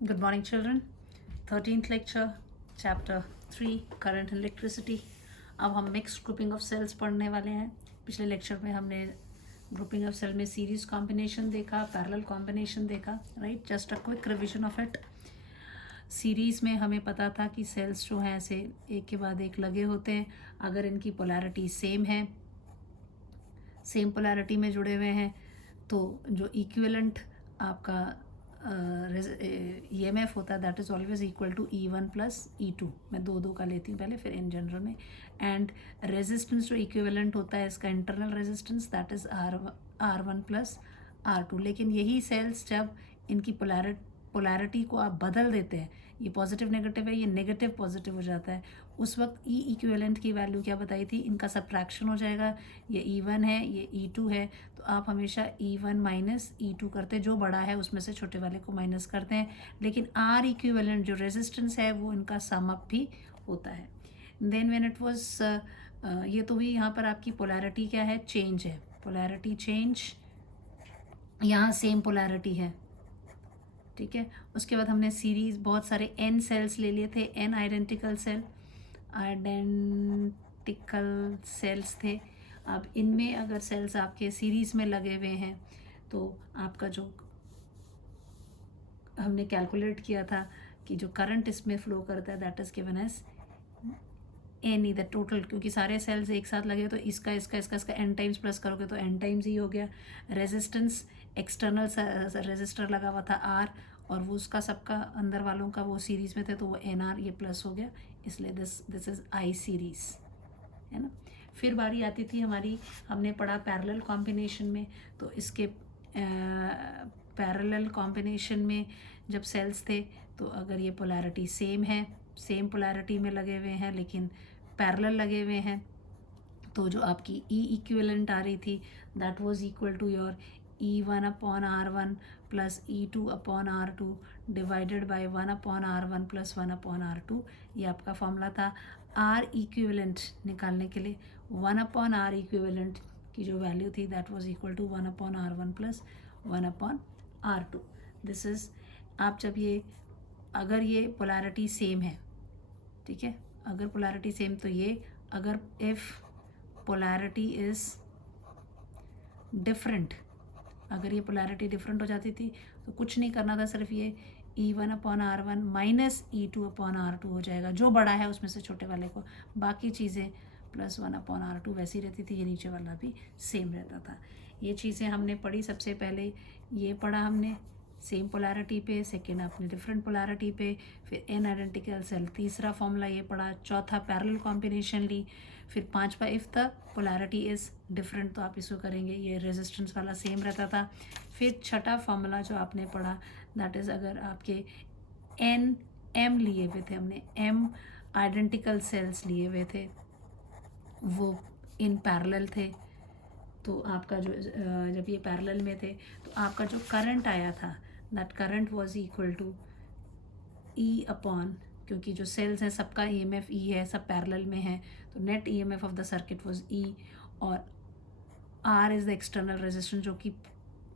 Good morning, children. 13th lecture, chapter 3, current and electricity. अब हम mixed grouping of sales पढ़ने वाले हैं. पिछले लेक्चर में हमने ग्रुपिंग ऑफ सेल में सीरीज कॉम्बिनेशन देखा, पैरेलल कॉम्बिनेशन देखा, right. Just a quick revision of it. Series में हमें पता था कि सेल्स जो हैं ऐसे एक के बाद एक लगे होते हैं. अगर इनकी पोलैरिटी सेम है, सेम पोलैरिटी में जुड़े हुए हैं, तो जो इक्विवेलेंट आपका EMF होता है that is always equal to E1 plus E2. मैं दो का लेती हूँ पहले, फिर इन जनरल में. एंड रेजिस्टेंस जो इक्विवेलेंट होता है इसका internal resistance that is R1 plus R2. लेकिन यही सेल्स जब इनकी पोलैरिटी को आप बदल देते हैं, ये पॉजिटिव नेगेटिव है, ये नेगेटिव पॉजिटिव हो जाता है, उस वक्त ई इक्विवेलेंट की वैल्यू क्या बताई थी, इनका सब्ट्रैक्शन हो जाएगा. ये E1 है, ये E2 है, तो आप हमेशा E1 माइनस E2 करते हैं, जो बड़ा है उसमें से छोटे वाले को माइनस करते हैं. लेकिन आर इक्विवेलेंट जो रेजिस्टेंस है वो इनका सम अप भी होता है. देन व्हेन इट वाज ये तो हुई यहाँ पर आपकी पोलैरिटी क्या है, चेंज है, पोलैरिटी चेंज. यहाँ सेम पोलैरिटी है, ठीक है. उसके बाद हमने सीरीज़ बहुत सारे n सेल्स ले लिए थे, n आइडेंटिकल सेल्स थे. अब इनमें अगर सेल्स आपके सीरीज़ में लगे हुए हैं तो आपका जो हमने कैलकुलेट किया था कि जो करंट इसमें फ़्लो करता है that is given as n the total, क्योंकि सारे सेल्स एक साथ लगे तो इसका n टाइम्स प्लस करोगे तो n टाइम्स ही हो गया. रेजिस्टेंस एक्सटर्नल रेजिस्टर लगा हुआ था R, और वो उसका सबका अंदर वालों का वो सीरीज़ में थे तो वो NR ये प्लस हो गया, इसलिए दिस इज़ I सीरीज़, है ना. फिर बारी आती थी हमारी, हमने पढ़ा पैरेलल कॉम्बिनेशन में. तो इसके पैरेलल कॉम्बिनेशन में जब सेल्स थे तो अगर ये पोलैरिटी सेम है, सेम पोलैरिटी में लगे हुए हैं लेकिन पैरेलल लगे हुए हैं, तो जो आपकी ई इक्विवेलेंट आ रही थी that was equal to your E1 upon R1 plus E2 upon R2 divided by 1 upon R1 plus 1 upon R2. ये आपका फॉर्मूला था. R इक्विवेलेंट निकालने के लिए 1 अपॉन R इक्विवेलेंट की जो वैल्यू थी that was equal to 1 upon R1 plus 1 upon R2. This is, आप जब ये अगर ये पोलैरिटी सेम है, ठीक है, अगर पोलैरिटी सेम तो ये, अगर इफ़ पोलैरिटी इज़ डिफरेंट, अगर ये पोलैरिटी डिफरेंट हो जाती थी तो कुछ नहीं करना था, सिर्फ ये E1 upon R1 minus E2 upon R2 हो जाएगा, जो बड़ा है उसमें से छोटे वाले को. बाकी चीज़ें प्लस 1 अपॉन R2 वैसी रहती थी, ये नीचे वाला भी सेम रहता था. ये चीज़ें हमने पढ़ी. सबसे पहले ये पढ़ा हमने सेम पोलैरिटी पे, सेकेंड आपने डिफरेंट पोलैरिटी पे, फिर n आइडेंटिकल सेल, तीसरा फॉर्मूला ये पढ़ा, चौथा पैरेलल कॉम्बिनेशन ली, फिर पांचवा if the polarity is different तो आप इसको करेंगे, ये रेजिस्टेंस वाला सेम रहता था. फिर छठा फॉर्मूला जो आपने पढ़ा दैट इज़ अगर आपके m लिए हुए थे, हमने m आइडेंटिकल सेल्स लिए हुए थे, वो इन पैरेलल थे, तो आपका जो जब ये पैरेलल में थे तो आपका जो करंट आया था that current was equal to E upon, क्योंकि जो सेल्स हैं सबका EMF E है, सब पैरेलल में है, तो net EMF of the circuit was E, और R is the external resistance जो कि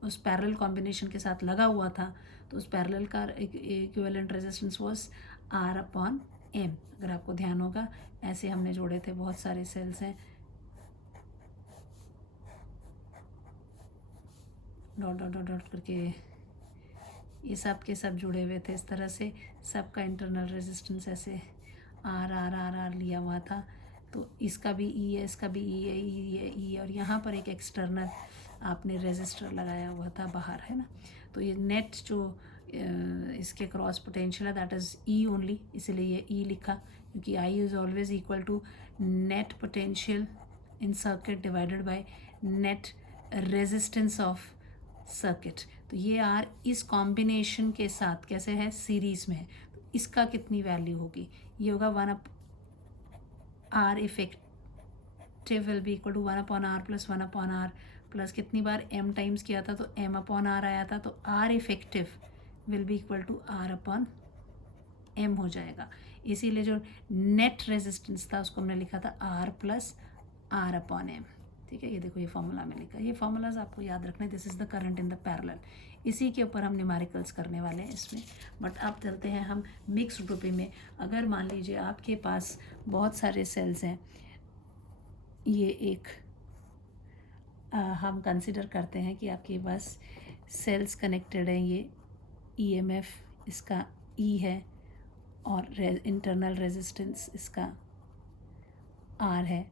उस पैरेलल कॉम्बिनेशन के साथ लगा हुआ था, तो उस पैरेलल का equivalent resistance was R upon M. अगर आपको ध्यान होगा ऐसे हमने जोड़े थे, बहुत सारे सेल्स हैं, डॉट डॉट डॉट डॉट करके ये सब के सब जुड़े हुए थे इस तरह से, सबका इंटरनल रेजिस्टेंस ऐसे आर आर आर आर लिया हुआ था. तो इसका भी ई है, इसका भी ई है, ई है, ई है, और यहाँ पर एक एक्सटर्नल आपने रेजिस्टर लगाया हुआ था बाहर, है ना. तो ये नेट जो इसके क्रॉस पोटेंशियल है दैट इज़ ई ओनली, इसलिए ये ई लिखा, क्योंकि I is always equal to net potential in circuit divided by net resistance of circuit. तो ये आर इस कॉम्बिनेशन के साथ कैसे है, सीरीज़ में है, तो इसका कितनी वैल्यू होगी, ये होगा 1 upon R effective will be equal to 1 upon R plus 1 upon R plus कितनी बार m टाइम्स किया था तो m अपॉन आर आया था, तो R effective will be equal to R upon m हो जाएगा. इसीलिए जो नेट रेजिस्टेंस था उसको हमने लिखा था R plus R upon m, ठीक है। ये देखो, ये फार्मूला में लिखा है, ये फार्मूलाज आपको याद रखना है। This is the current in the parallel. इसी के ऊपर हम न्यूमेरिकल्स करने वाले हैं इसमें। बट अब चलते हैं हम मिक्स्ड ग्रुपिंग में। अगर मान लीजिए आपके पास बहुत सारे सेल्स हैं, ये एक हम कंसिडर करते हैं कि आपके पास सेल्स कनेक्टेड हैं, ये ईएमएफ इसका ई है और इंटरनल रेजिस्टेंस इसका आर है।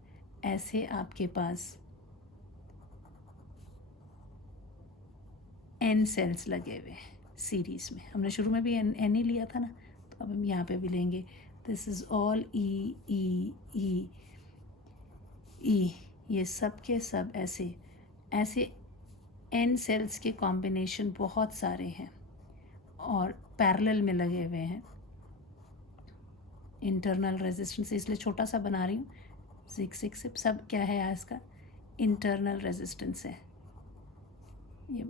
ऐसे आपके पास एन सेल्स लगे हुए हैं सीरीज़ में। हमने शुरू में भी एन ही लिया था ना, तो अब हम यहाँ पे भी लेंगे। दिस इज़ ऑल ई ई ई ई, ये सब के सब ऐसे ऐसे एन सेल्स के कॉम्बिनेशन बहुत सारे हैं और पैरेलल में लगे हुए हैं। इंटरनल रेजिस्टेंस इसलिए छोटा सा बना रही हूँ, 6 सब क्या है इसका इंटरनल रेजिस्टेंस है। ये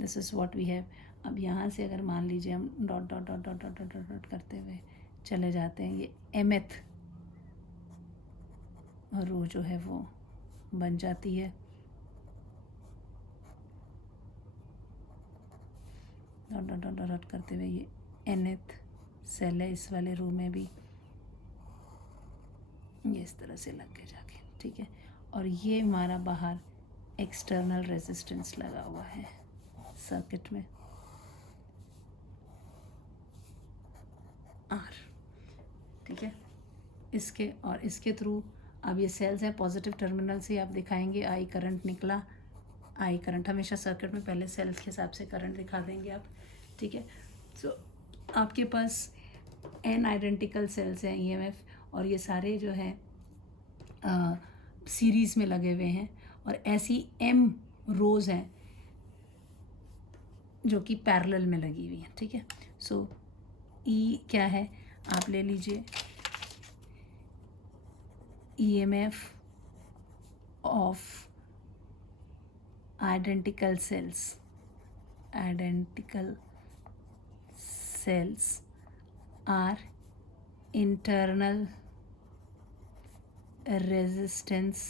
this is what we have. अब यहाँ से अगर मान लीजिए हम dot dot dot dot dot dot dot करते हुए चले जाते हैं, ये एमएथ रो जो है वो बन जाती है। डॉट डॉट डॉट डॉट करते हुए ये एनएथ सेल है इस वाले रो में भी, ये इस तरह से लग के जाके, ठीक है। और ये हमारा बाहर एक्सटर्नल रेजिस्टेंस लगा हुआ है सर्किट में, आर, ठीक है। इसके और इसके थ्रू अब ये सेल्स हैं, पॉजिटिव टर्मिनल से आप दिखाएंगे आई करंट निकला। आई करंट हमेशा सर्किट में पहले सेल्स के हिसाब से करंट दिखा देंगे आप, ठीक है। सो आपके पास एन आइडेंटिकल सेल्स हैं ईएमएफ, और ये सारे जो हैं सीरीज़ में लगे हुए हैं, और ऐसी एम रोज़ हैं जो कि पैरेलल में लगी हुई हैं, ठीक है। सो ई क्या है, आप ले लीजिए EMF of identical cells are internal resistance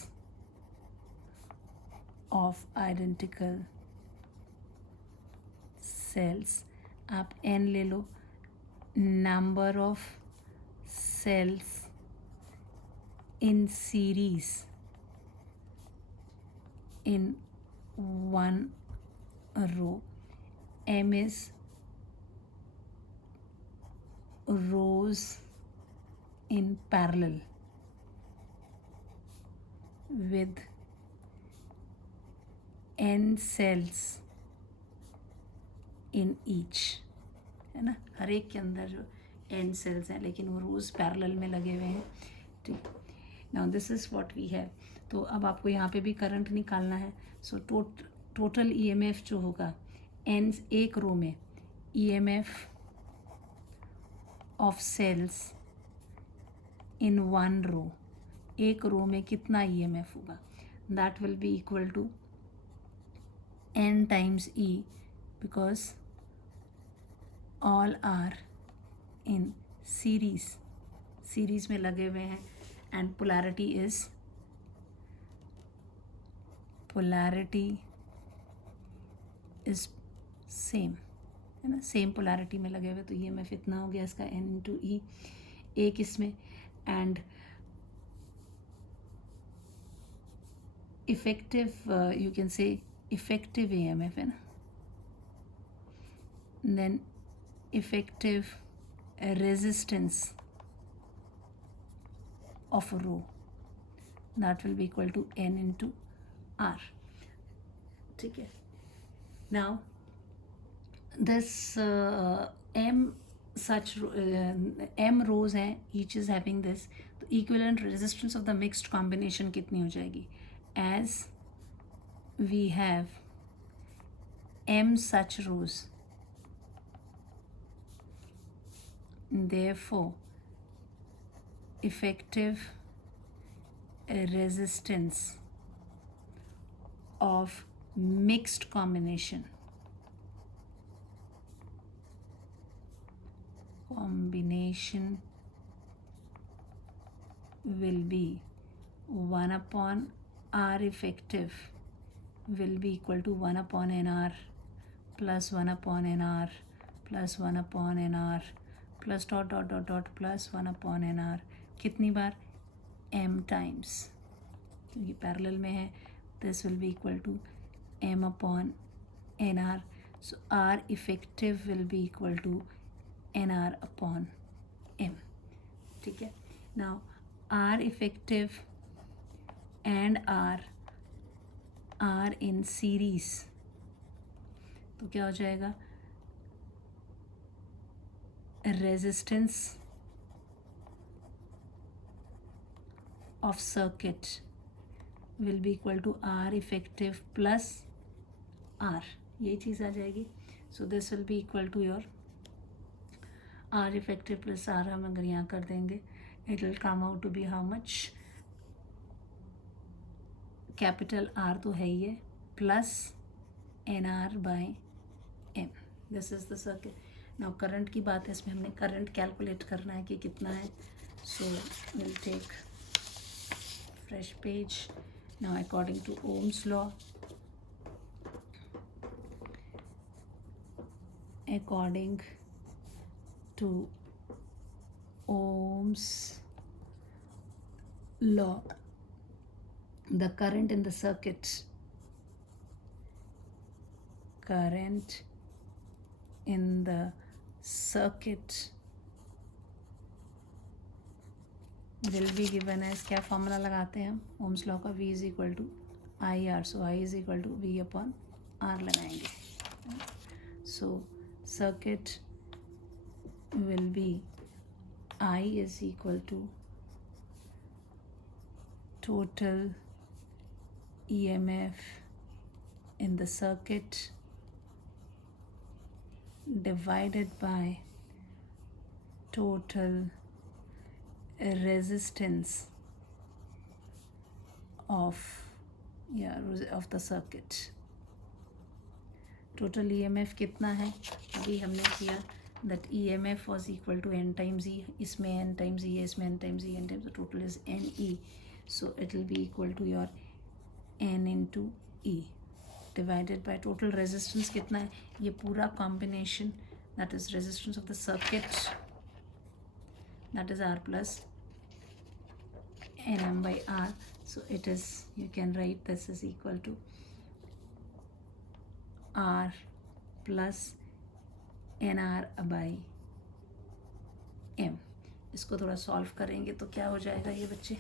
of identical cells। आप n ले लो, number of cells in series in one row, M is rows in parallel with n cells in each, है ना। हर एक के अंदर जो n सेल्स हैं, लेकिन वो रोज़ पैरेलल में लगे हुए हैं, ठीक। Now this is what we have. तो अब आपको यहाँ पे भी करंट निकालना है। सो टोटल ईएमएफ जो होगा एन एक रो में, EMF of cells in one row, एक रो में कितना ईएमएफ होगा, that will be equal to N times E, because all are in series में लगे हुए हैं, and polarity is सेम, है ना। सेम पोलैरिटी में लगे हुए, तो ये एम इतना हो गया इसका n इंटू ई, एक इसमें, and effective you can say effective EMF है ना, then effective resistance of a row, that will be equal to n into r, ठीक है। now this m rows हैं, each is having this, तो equivalent resistance of the mixed combination कितनी हो जाएगी, as we have m such rows, therefore effective resistance of mixed combination will be 1/n R effective will be equal to 1 upon nr plus 1 upon nr plus 1 upon nr plus dot dot dot dot plus 1 upon nr कितनी बार m times, क्योंकि parallel में है. this will be equal to m upon nr. so r effective will be equal to nr upon m. ठीक है. now r effective and r R in series, तो क्या हो जाएगा, resistance of circuit will be equal to R effective plus R, ये चीज़ आ जाएगी. So this will be equal to your R effective plus R. हम अगर यहाँ कर देंगे it will come out to be how much, capital R तो है ही है, plus N R by M. This is the circuit. Now current की बात है, इसमें हमने करंट कैलकुलेट करना है कि कितना है. So will take fresh page. Now according to Ohm's law, according to Ohm's law, the current in the circuit will be given as, क्या फॉर्मूला लगाते हैं हम ओम्स लॉ का, V is equal to I R. So I is equal to V upon R लगाएंगे. So circuit will be I is equal to total EMF in the circuit divided by total resistance of the circuit. total EMF कितना है, अभी हमने किया that EMF was equal to n times E. इसमें n times E है, इसमें n times E, n times, the total is NE. so it will be equal to your n into E divided by total resistance कितना है, ये पूरा combination, that is resistance of the circuit, that is R plus Nm by R. so it is, you can write this is equal to R plus NR by M. इसको थोड़ा solve करेंगे तो क्या हो जाएगा ये बच्चे,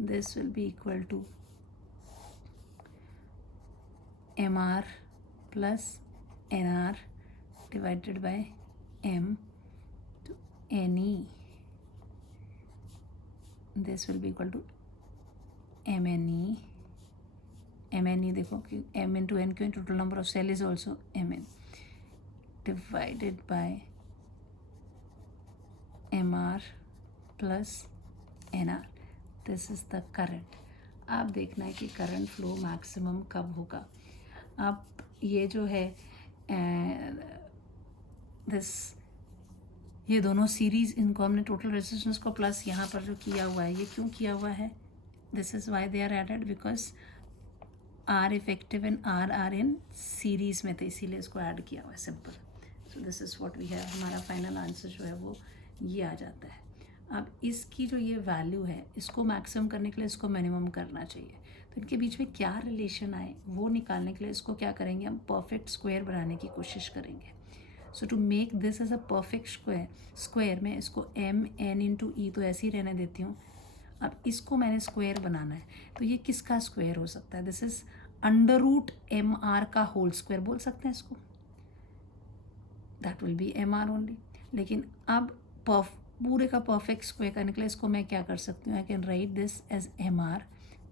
this will be equal to MR plus NR divided by M to NE. this will be equal to MNE. MNE देखो कि M into N क्यों, total number of cell is also Mn divided by MR plus NR. This is the current. आप देखना है कि current flow maximum कब होगा. अब ये जो है ये दोनों सीरीज़, इनको हमने टोटल रेजिस्टेंस को प्लस यहाँ पर जो किया हुआ है, ये क्यों किया हुआ है, this is why they are added, because R effective and R are in series में थे, इसीलिए इसको ऐड किया हुआ है, simple. So this is what we have. हमारा फाइनल आंसर जो है वो ये आ जाता है. अब इसकी जो ये वैल्यू है, इसको मैक्सिमम करने के लिए इसको मिनिमम करना चाहिए. तो इनके बीच में क्या रिलेशन आए वो निकालने के लिए इसको क्या करेंगे, हम परफेक्ट स्क्वायर बनाने की कोशिश करेंगे. So to make this as a perfect square में इसको एम एन इंटू ई तो ऐसे ही रहने देती हूँ. अब इसको मैंने स्क्वायर बनाना है, तो ये किसका स्क्वायर हो सकता है, this is under root M R का होल स्क्वायर बोल सकते हैं इसको, that will be M R only. लेकिन अब पूरे का परफेक्ट स्क्वायर करने के लिए इसको मैं क्या कर सकती हूँ, I can write this as M R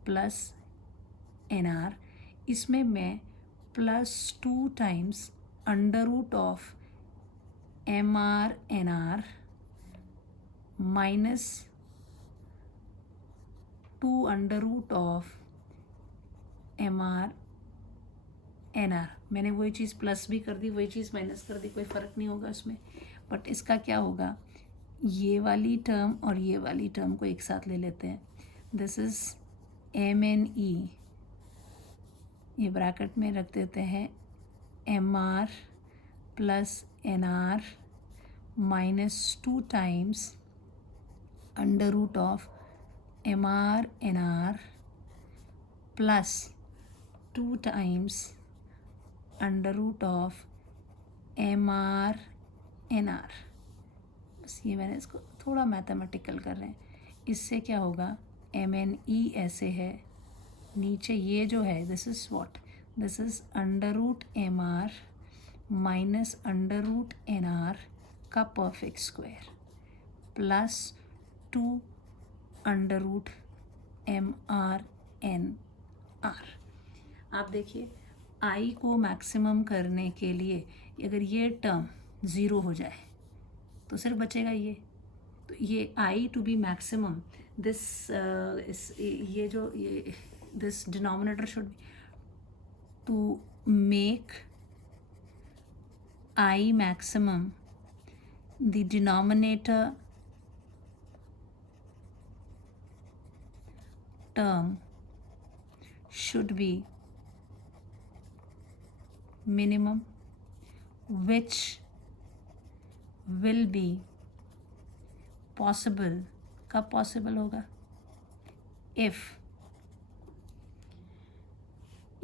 plus N R. इसमें मैं plus 2 times under root of M R N R minus 2 under root of M R N R. मैंने वही चीज़ प्लस भी कर दी, वही चीज़ माइनस कर दी, कोई फ़र्क नहीं होगा उसमें. बट इसका क्या होगा, ये वाली टर्म और ये वाली टर्म को एक साथ ले लेते हैं. This is M N E ये ब्रैकेट में रख देते हैं M R plus N R minus 2 times under root of M R N R plus 2 times under root of M R N R. बस ये मैंने इसको थोड़ा मैथमेटिकल कर रहे हैं। इससे क्या होगा, एम एन ई ऐसे है, नीचे ये जो है this is what, this is under root M R minus under root N R का perfect square plus 2 under root M R N R. आप देखिए आई को मैक्सिमम करने के लिए अगर ये टर्म ज़ीरो हो जाए तो सिर्फ बचेगा ये, तो ये I to be maximum this ये जो ये this denominator should be to make I maximum the denominator term should be minimum, which will be possible, कब possible होगा, if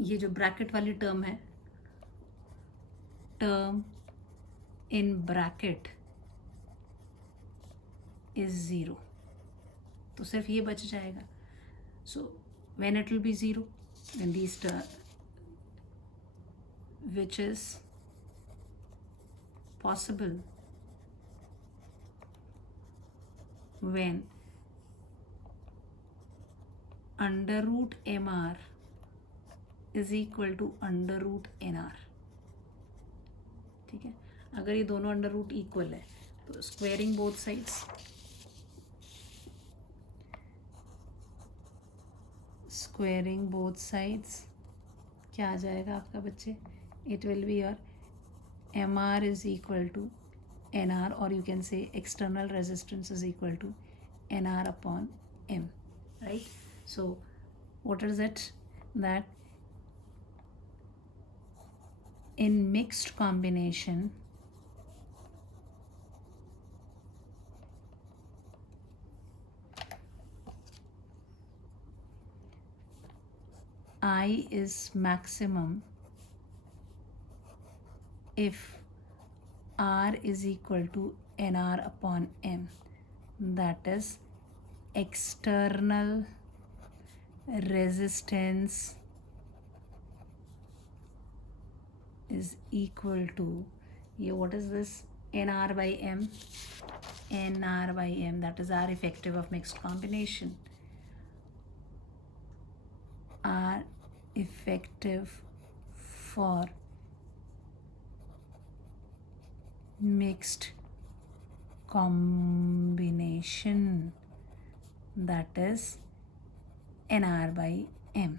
ये जो ब्रैकेट वाली टर्म है, term in bracket is zero, तो सिर्फ ये बच जाएगा। So when it will be zero, when these which is possible when under root mr is equal to under root nr। ठीक है, अगर ये दोनों अंडर रूट इक्वल है तो squaring both sides, squaring both sides क्या आ जाएगा आपका बच्चे, it will be your M R is equal to N R, और you can say external resistance is equal to N R upon M, right. So what is it, that in mixed combination I is maximum if R is equal to NR upon M, that is external resistance is equal to, what is this, NR by M, NR by M, that is R effective of mixed combination, are effective for mixed combination, that is NR by M।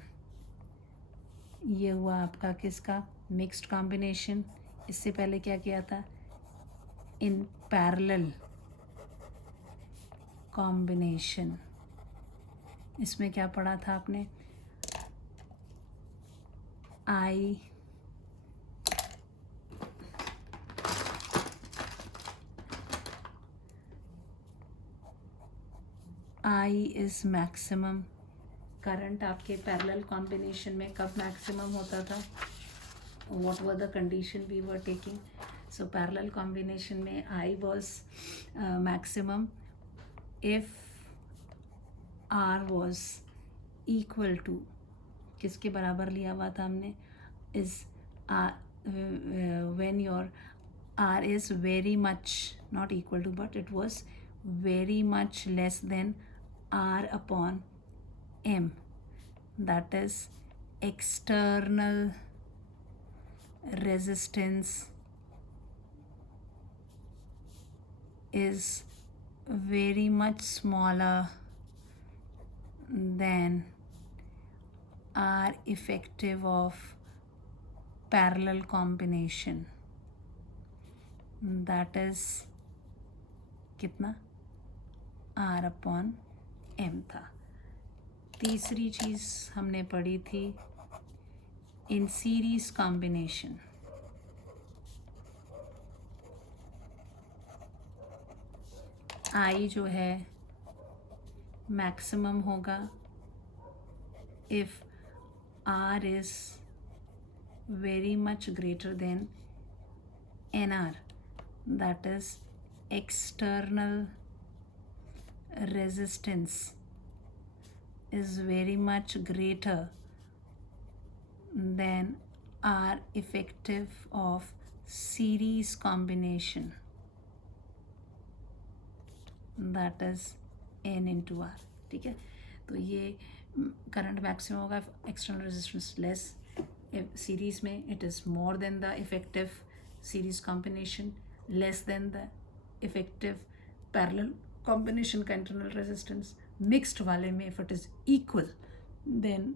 ये हुआ आपका किसका, mixed combination. इससे पहले क्या किया था, in parallel combination, इसमें क्या पढ़ा था आपने, I is maximum। करंट आपके पैरेलल कॉम्बिनेशन में कब मैक्सिमम होता था, what were the condition we were taking, so parallel combination में I was maximum if R was equal to, किसके बराबर लिया हुआ था हमने, is when your R is very much not equal to, but it was very much less than R upon M, that is external resistance is very much smaller than R effective of parallel combination, that is कितना, R upon M था। तीसरी चीज़ हमने पढ़ी थी in series combination, I जो है maximum होगा if R is very much greater than NR, that is external resistance is very much greater than R effective of series combination, that is N into R. ठीक है, तो ये current maximum होगा external resistance less, series में it is more than the effective series combination, less than the effective parallel combination का internal resistance. Mixed वाले में if it is equal then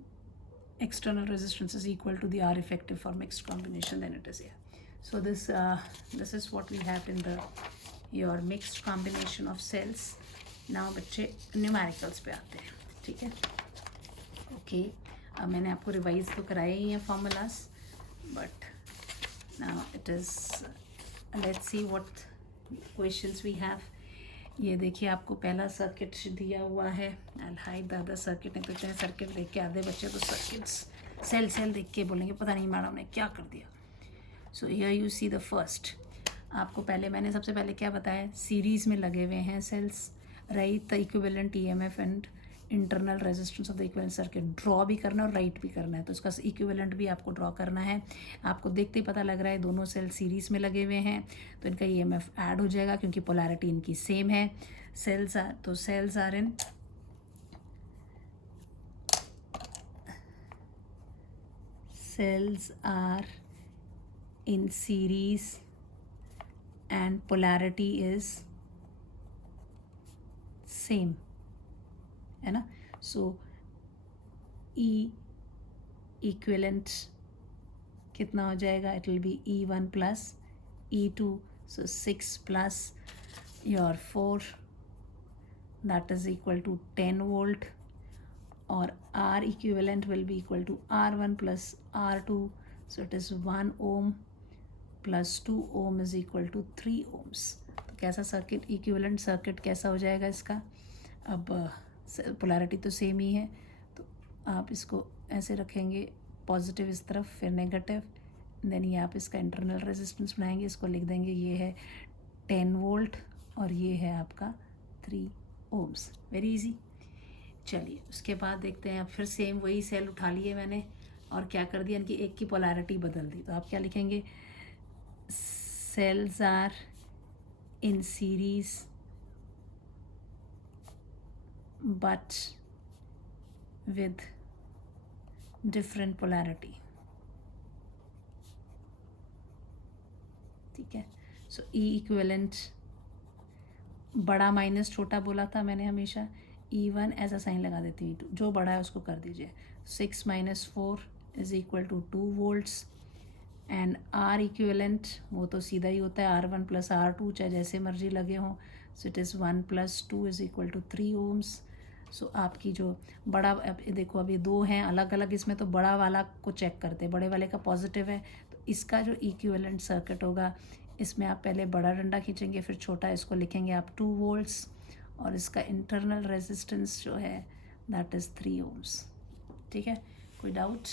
external resistance is equal to the R effective for mixed combination, then it is here. So this is what we have in the your mixed combination of cells. Now बच्चे numericals पे आते हैं. ठीक है, okay. अब मैंने आपको revise तो कराए ही हैं formulas, but now it is let's see what questions we have. ये देखिए, आपको पहला सर्किट दिया हुआ है. I hide the other circuit. नहीं तो इतने सर्किट देख के आधे बच्चे तो सर्किट्स सेल देख के बोलेंगे पता नहीं मैडम ने क्या कर दिया. So here you see the first. आपको पहले मैंने सबसे पहले क्या बताया, सीरीज़ में लगे हुए हैं cells, write the equivalent EMF and internal resistance of the equivalent circuit. Draw भी करना है और राइट भी करना है, तो इसका इक्विवेलेंट भी आपको ड्रॉ करना है. आपको देखते ही पता लग रहा है दोनों सेल सीरीज़ में लगे हुए हैं, तो इनका ईएमएफ ऐड हो जाएगा क्योंकि पोलैरिटी इनकी सेम है. Cells are in series and polarity is same, है ना. सो ई इक्विवेलेंट कितना हो जाएगा, it will be E1 plus E2. So 6 plus your 4, that is equal to 10 volt. और R equivalent will be equal to R1 plus R2, so it is 1 ohm plus 2 ohm is equal to 3 ohms. तो कैसा circuit, equivalent circuit कैसा हो जाएगा इसका. अब polarity तो same ही है, तो आप इसको ऐसे रखेंगे पॉजिटिव इस तरफ, फिर नेगेटिव, देन ये आप इसका इंटरनल रेजिस्टेंस बनाएंगे, इसको लिख देंगे ये है 10 वोल्ट और ये है आपका 3 ohms. Very easy. चलिए उसके बाद देखते हैं. अब फिर सेम वही सेल उठा लिए मैंने और क्या कर दिया, इनकी एक की पोलैरिटी बदल दी. तो आप क्या लिखेंगे, cells are in series but with different polarity. ठीक है. सो ई इक्विवेलेंट, बड़ा माइनस छोटा बोला था मैंने हमेशा. E1 ऐसा साइन लगा देती हूँ, जो बड़ा है उसको कर दीजिए. 6 minus 4 is equal to 2 volts. And R equivalent वो तो सीधा ही होता है, R1 प्लस R2 चाहे जैसे मर्जी लगे हों. So it is 1 plus 2 is equal to 3 ohms. So आपकी जो बड़ा, अब देखो अब ये दो हैं अलग अलग, इसमें तो बड़ा वाला को चेक करते हैं, बड़े वाले का पॉजिटिव है, तो इसका जो इक्विवेलेंट सर्किट होगा इसमें आप पहले बड़ा डंडा खींचेंगे, फिर छोटा, इसको लिखेंगे आप 2 volts, और इसका इंटरनल रेजिस्टेंस जो है दैट इज़ 3 ohms. ठीक है, कोई डाउट.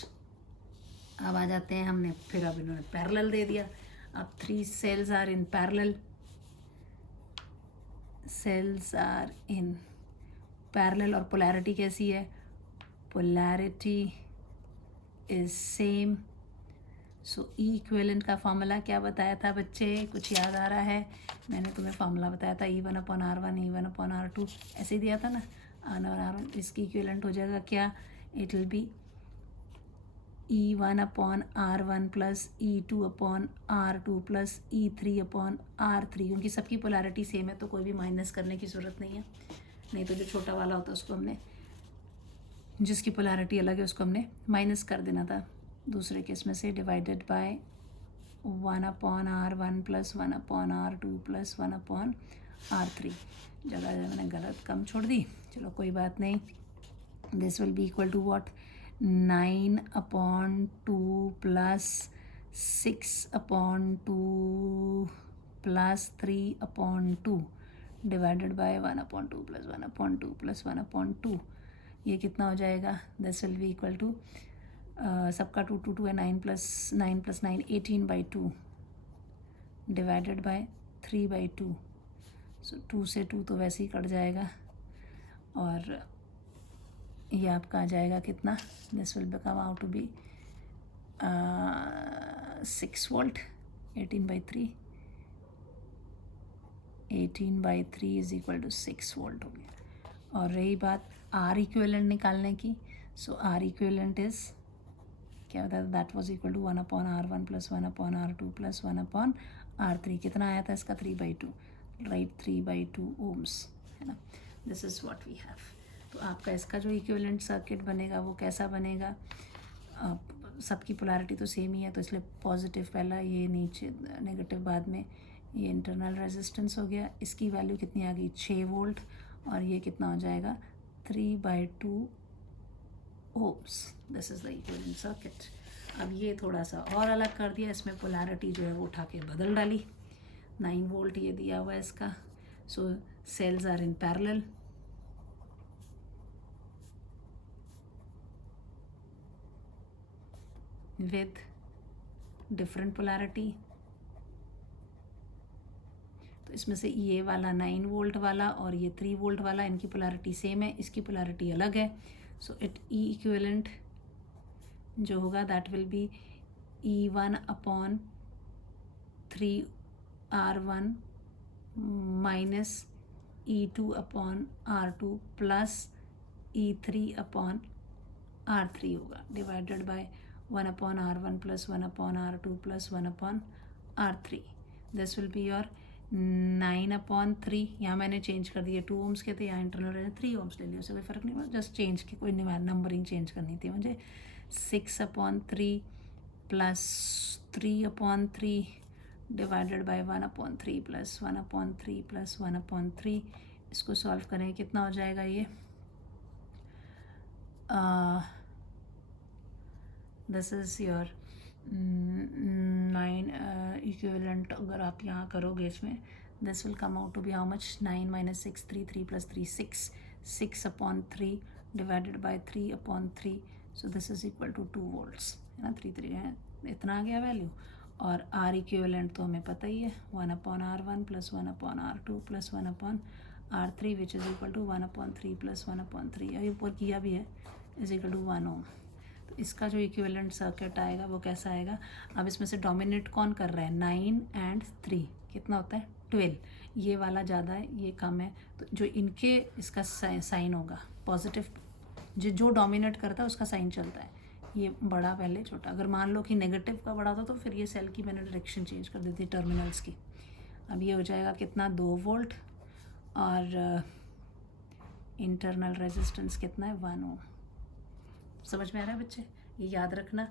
अब आ जाते हैं, हमने फिर अब इन्होंने पैरेलल दे दिया. अब 3 cells are in parallel, cells are in parallel, और पोलैरिटी कैसी है, polarity is same. So E equivalent का फॉर्मूला क्या बताया था बच्चे, कुछ याद आ रहा है, मैंने तुम्हें फॉर्मूला बताया था E1/R1 E1/R2 ऐसे ही दिया था ना. और R1 इसकी इक्विवेलेंट हो जाएगा क्या, it will B E1/R1 plus E2/R2 plus E3/R3, क्योंकि सबकी पोलैरिटी सेम है तो कोई भी माइनस करने की ज़रूरत नहीं है. नहीं तो जो छोटा वाला होता है उसको हमने, जिसकी पोलैरिटी अलग है उसको हमने माइनस कर देना था दूसरे केस में से, divided by 1/R1 plus 1/R2 plus 1/R3. जगह मैंने गलत कम छोड़ दी, चलो कोई बात नहीं. This will be equal to what, 9/2 plus 6/2 plus 3/2 divided by 1/2 plus 1/2 plus 1/2, ये कितना हो जाएगा? This will be equal to सबका 2 2 2 है, 9 प्लस 9 18/2 डिवाइडेड बाय 3/2। सो 2 से 2 तो वैसे ही कट जाएगा और ये आपका आ जाएगा कितना? This will become out to be 6 volt. 18/3 is equal to 6 volt हो गया। और रही बात आर इक्विवेलेंट निकालने की, सो आर इक्विवेलेंट इज क्या होता है? That was equal to 1/R1 plus 1/R2 plus 1/R3। कितना आया था इसका? 3/2, राइट? 3/2 ओम्स, है ना? This is what we have. तो आपका इसका जो इक्विवेलेंट सर्किट बनेगा वो कैसा बनेगा? सबकी पोलैरिटी तो सेम ही है, तो इसलिए पॉजिटिव पहला, ये नीचे नेगेटिव बाद में। ये इंटरनल रेजिस्टेंस हो गया, इसकी वैल्यू कितनी आ गई? 6 वोल्ट। और ये कितना हो जाएगा? 3/2 ohms. This is the equivalent circuit. अब ये थोड़ा सा और अलग कर दिया, इसमें पोलैरिटी जो है वो उठा के बदल डाली। 9 वोल्ट ये दिया हुआ है इसका। So cells are in parallel, with different polarity। तो इसमें से ये वाला 9 वोल्ट वाला और ये 3 वोल्ट वाला, इनकी पोलैरिटी सेम है, इसकी पोलैरिटी अलग है। सो इट ई इक्विवेलेंट जो होगा that will B E1/3R1 minus E2/R2 plus E3/R3 होगा, divided by 1/R1 plus 1/R2 plus 1/R3। This will be your 9/3। यहाँ मैंने चेंज कर दिया, 2 ओम्स के थे, यहाँ इंटरनल रहे 3 ओम्स ले लिया, उससे कोई फ़र्क नहीं पड़ा, जस्ट चेंज की, कोई नंबरिंग चेंज करनी थी मुझे। 6/3 plus 3/3 divided by 1/3 plus 1/3 plus 1/3। इसको सॉल्व करें, कितना हो जाएगा ये? This is your 9 equivalent. अगर आप यहाँ करोगे इसमें, this will come out to be how much? 9 minus 6 3 plus 3 6 6/3 divided by 3/3। So this is equal to 2 volts, है ना? 3 है, इतना आ गया वैल्यू। और आर इक्विवेलेंट तो हमें पता ही है, 1/R1 plus 1/R2 plus 1/R3 which is equal to 1/3 plus 1/3, अभी ऊपर किया भी है, इज इक्वल टू 1 ओम। तो इसका जो इक्विवेलेंट सर्किट आएगा वो कैसा आएगा? अब इसमें से डोमिनेट कौन कर रहा है? 9 and 3 कितना होता है? 12। ये वाला ज़्यादा है, ये कम है, तो जो इनके इसका साइन होगा पॉजिटिव, जो डोमिनेट करता है उसका साइन चलता है, ये बड़ा पहले छोटा। अगर मान लो कि नेगेटिव का बड़ा था तो फिर ये सेल की मैंने डायरेक्शन चेंज कर दी थी टर्मिनल्स की। अब ये हो जाएगा कितना? 2 वोल्ट और इंटरनल रेजिस्टेंस कितना है? 1 ओम। समझ में आ रहा है बच्चे? ये याद रखना,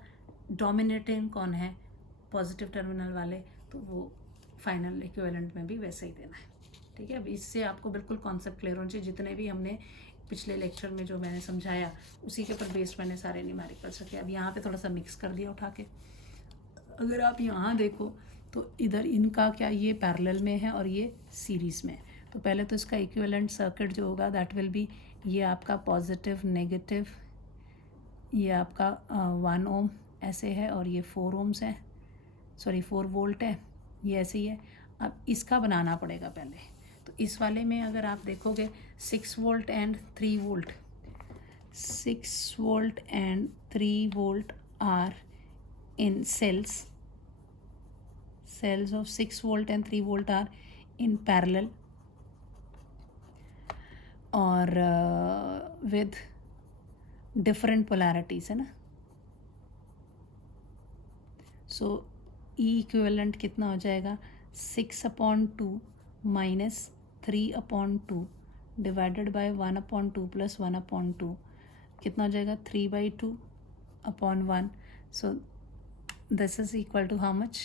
डोमिनेटिंग कौन है? पॉजिटिव टर्मिनल वाले, तो वो फाइनल इक्विवेलेंट में भी वैसे ही देना है, ठीक है? अब इससे आपको बिल्कुल कॉन्सेप्ट क्लियर होना चाहिए। जितने भी हमने पिछले लेक्चर में जो मैंने समझाया उसी के ऊपर बेस्ड मैंने सारे न्यूमेरिकल्स रखे। अब यहाँ पे थोड़ा सा मिक्स कर दिया उठा के। अगर आप यहाँ देखो तो इधर इनका क्या, ये पैरेलल में है और ये सीरीज़ में है। तो पहले तो इसका इक्विवेलेंट सर्किट जो होगा दैट विल बी, ये आपका पॉजिटिव नेगेटिव, ये आपका 1 ओम ऐसे है और ये 4 ओम्स है, सॉरी 4 वोल्ट है, ये ऐसे ही है। अब इसका बनाना पड़ेगा पहले। तो इस वाले में अगर आप देखोगे 6 volt and 3 volt, 6 volt and 3 volt are in cells of 6 volt and 3 volt are in parallel और with different polarities, है ना? सो E इक्विवेलेंट कितना हो जाएगा? 6/2 माइनस 3/2 डिवाइडेड बाय 1/2 प्लस 1/2 कितना हो जाएगा? 3/2/1। सो this is equal to how much?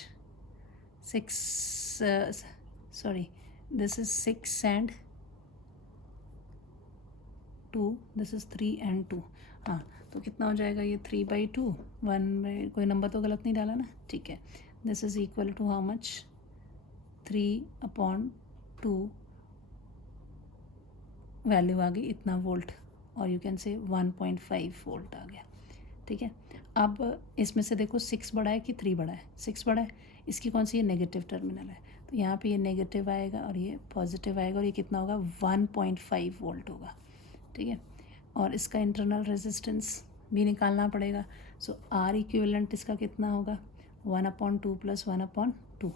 6 sorry, this is 6 and 2, this is 3 and 2. हाँ, तो कितना हो जाएगा ये 3/2, 1 कोई नंबर तो गलत नहीं डाला ना, ठीक है. This is equal to how much, 3/2 value आ गई इतना वोल्ट, और यू कैन से 1.5 वोल्ट आ गया. ठीक है. अब इसमें से देखो 6 बड़ा है कि 3 बड़ा है. 6 बड़ा है, इसकी कौन सी, ये नेगेटिव टर्मिनल है, तो यहाँ पे ये नेगेटिव आएगा और ये पॉजिटिव आएगा, और ये कितना होगा 1.5 वोल्ट होगा. ठीक है. और इसका इंटरनल रेजिस्टेंस भी निकालना पड़ेगा. सो आर इक्विवेलेंट इसका कितना होगा, 1/2 + 1/2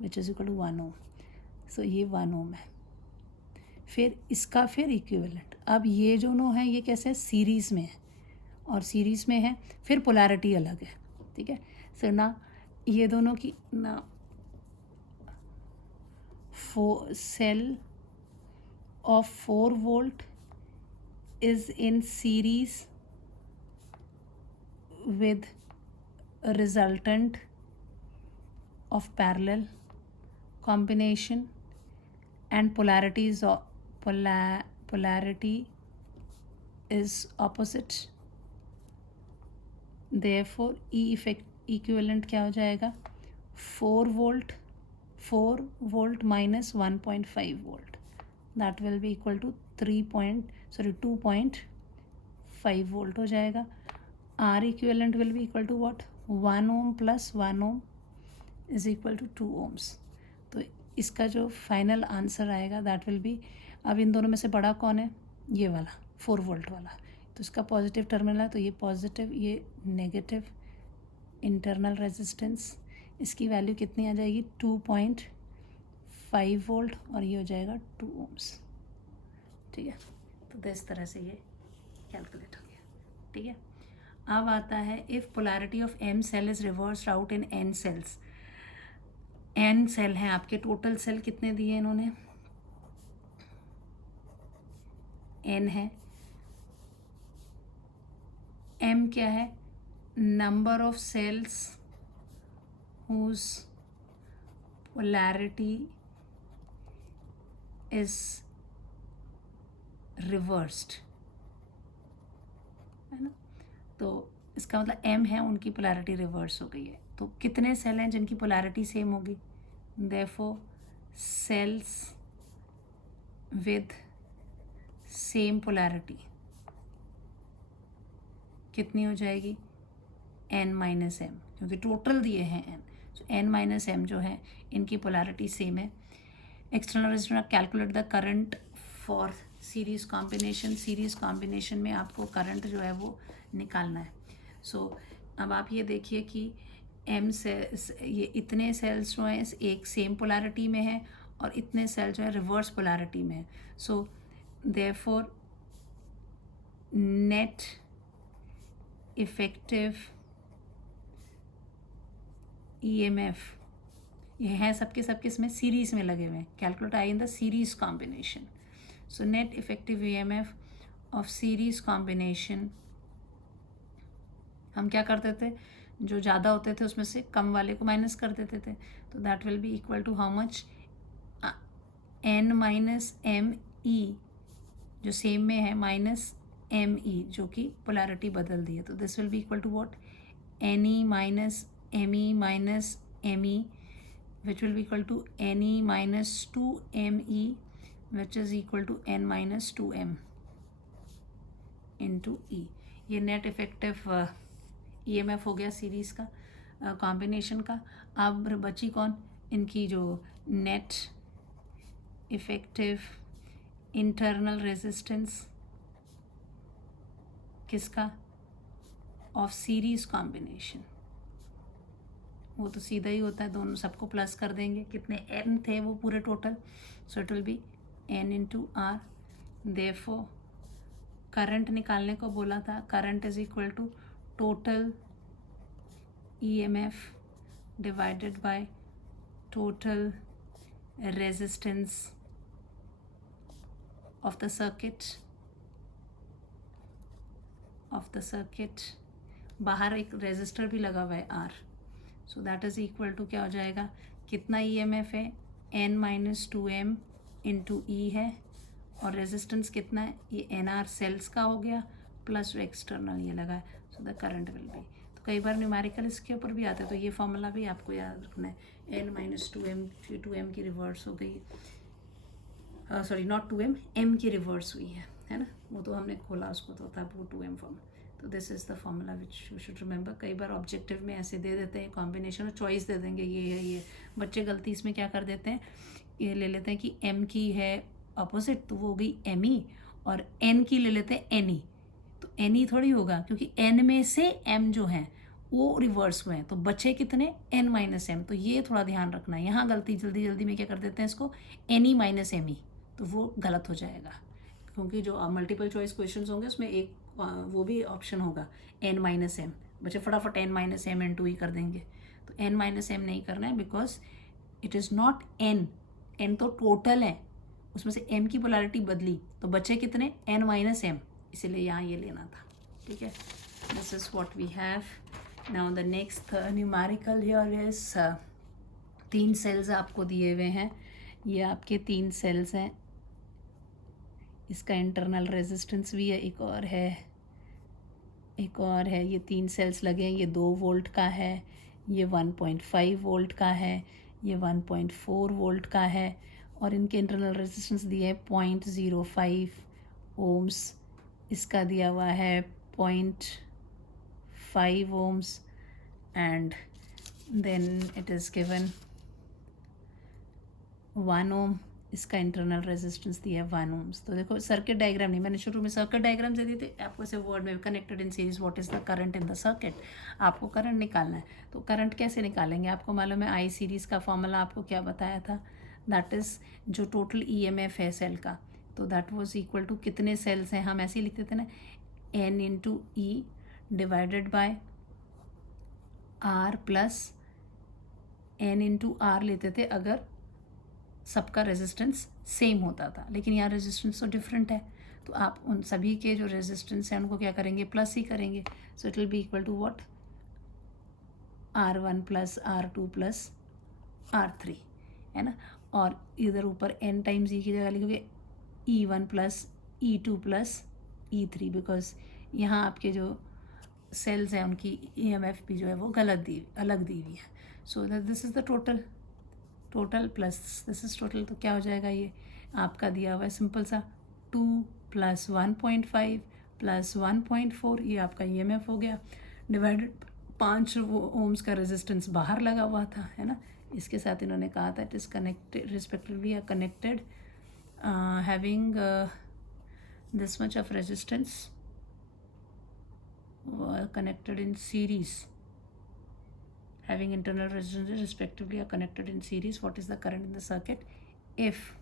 विच इज़ इक्वल टू 1 ओम. सो ये 1 ओम है. फिर इसका फिर इक्विवेलेंट, अब ये दोनों है ये कैसे है, सीरीज़ में है, और सीरीज़ में है, फिर पोलैरिटी अलग है. ठीक है. सो ना ये दोनों की ना cell of 4 volt is in series with a resultant of parallel combination, and polarity is opposite. Therefore E equivalent क्या हो जाएगा, 4 volt minus 1.5 volt. That will be equal to 2.5 volt हो जाएगा. R equivalent will be equal to what, 1 ohm plus 1 ohm is equal to 2 ohms. तो इसका जो final answer आएगा that will B, अब इन दोनों में से बड़ा कौन है, ये वाला 4 वोल्ट वाला, तो इसका पॉजिटिव टर्मिनल है, तो ये पॉजिटिव ये नेगेटिव. इंटरनल रेजिस्टेंस इसकी वैल्यू कितनी आ जाएगी, 2.5 वोल्ट, और ये हो जाएगा 2 ohms. ठीक है. तो इस तरह से ये कैलकुलेट हो गया. ठीक है. अब आता है if polarity of m cell is reversed out in n cells. n cell हैं आपके, टोटल सेल कितने दिए इन्होंने, n है. m क्या है, number of cells whose polarity is reversed, है ना. तो इसका मतलब m है, उनकी पोलैरिटी रिवर्स हो गई है. तो कितने सेल हैं जिनकी पोलैरिटी सेम होगी, therefore cells with same polarity कितनी हो जाएगी, n-m, क्योंकि टोटल दिए हैं n. सो n-m जो है इनकी पोलैरिटी सेम है. External resistance, calculate the current for series combination. Series combination में आपको करंट जो है वो निकालना है. सो अब आप ये देखिए कि m से ये इतने सेल्स जो हैं एक सेम पोलैरिटी में है, और इतने सेल जो है रिवर्स पोलैरिटी में है. So therefore net effective EMF, ये हैं सबके इसमें सीरीज़ में लगे हुए हैं. Calculate I in the series combination. So net effective EMF of series combination, हम क्या करते थे, जो ज़्यादा होते थे उसमें से कम वाले को माइनस कर देते थे. तो that will be equal to how much, n-me जो सेम में है माइनस me जो कि पोलैरिटी बदल दी है. तो this will be equal to what, ne minus me minus me, which will be equal to ne minus 2me, which is equal to n minus 2m into E. ये net effective EMF हो गया series का combination का. अब बची कौन, इनकी जो नेट इफेक्टिव इंटरनल रेजिस्टेंस किसका, ऑफ सीरीज़ कॉम्बिनेशन. वो तो सीधा ही होता है, दोनों सबको प्लस कर देंगे, कितने n थे वो पूरे टोटल. So it will be n into R. Therefore current निकालने को बोला था, current is equal to total EMF divided by total resistance of the circuit. बाहर एक रेजिस्टर भी लगा हुआ है R. So that is equal to क्या हो जाएगा, कितना EMF है, n-2m इंटू E है, और रेजिस्टेंस कितना है, ये NR सेल्स का हो गया प्लस जो एक्सटर्नल ये लगा है, so the current will be. तो कई बार न्यूमेरिकल इसके ऊपर भी आता है, तो ये फॉर्मूला भी आपको याद रखना है। n-2m, 2m की रिवर्स हो गई, सॉरी नॉट 2m, m की रिवर्स हुई है ना, वो तो हमने खोला उसको तो था वो 2m फॉर्म। तो this is the formula which you should remember. कई बार ऑब्जेक्टिव में ऐसे दे देते हैं कॉम्बिनेशन और चॉइस दे देंगे ये है ये, बच्चे गलती इसमें क्या कर देते हैं, ये ले लेते हैं कि m की है अपोजिट तो वो हो गई me, और n की ले लेते हैं ne, तो ne थोड़ी होगा क्योंकि n में से m जो है वो रिवर्स हुए हैं, तो बचे कितने n-m। तो ये थोड़ा ध्यान रखना है, यहाँ गलती जल्दी जल्दी में क्या कर देते हैं इसको ne - me, तो वो गलत हो जाएगा क्योंकि जो मल्टीपल चॉइस क्वेश्चंस होंगे उसमें एक वो भी ऑप्शन होगा n-m, बच्चे फटाफट n-m n2 ही कर देंगे, तो n-m नहीं करना है because it is not n तो टोटल है, उसमें से m की पोलैरिटी बदली तो बचे कितने n-m, इसीलिए यहाँ ये लेना था, ठीक है। This is what we have now. The next numerical here is 3 cells आपको दिए हुए हैं, ये आपके 3 सेल्स हैं, इसका इंटरनल रेजिस्टेंस भी है, एक और है, ये 3 सेल्स लगे हैं, ये 2 वोल्ट का है, ये 1.5 वोल्ट का है, ये 1.4 वोल्ट का है, और इनके इंटरनल रेजिस्टेंस दिए हैं 0.05 ओम्स, इसका दिया हुआ है 0.5 ohms, and then it is given 1 ohm, इसका इंटरनल रेजिस्टेंस दिया है 1 ओम्स। तो देखो सर्किट डायग्राम नहीं, मैंने शुरू में सर्किट डायग्राम दे दी थी आपको, ऐसे वर्ड में connected in series what is the current in the circuit, आपको करंट निकालना है। तो करंट कैसे निकालेंगे, आपको मालूम है आई सीरीज़ का फॉर्मूला आपको क्या बताया था, दैट इज़ जो टोटल EMF है सेल का, तो दैट वाज इक्वल टू कितने सेल्स हैं, हम ऐसे ही लिखते थे ना, N × E divided by R plus N × R लेते थे अगर सबका रेजिस्टेंस सेम होता था, लेकिन यहाँ रेजिस्टेंस तो डिफरेंट है, तो आप उन सभी के जो रेजिस्टेंस हैं उनको क्या करेंगे, प्लस ही करेंगे, so it will be equal to what, R1 plus R2 plus R3, है ना। और इधर ऊपर n टाइम्स E की जगह लिखोगे E1 plus E2 plus E3, because यहाँ आपके जो सेल्स हैं उनकी EMF भी जो है वो अलग दी हुई है। So this is the total plus this is total, तो क्या हो जाएगा, ये आपका दिया हुआ है सिंपल सा 2 प्लस 1.5 प्लस 1.4, ये आपका EMF हो गया, डिवाइडेड 5 ओम्स का रेजिस्टेंस बाहर लगा हुआ था, है ना। इसके साथ इन्होंने कहा था it is connected respectively connected having this much of resistance connected in series, having internal resistance respectively are connected in series. What is the current in the circuit? If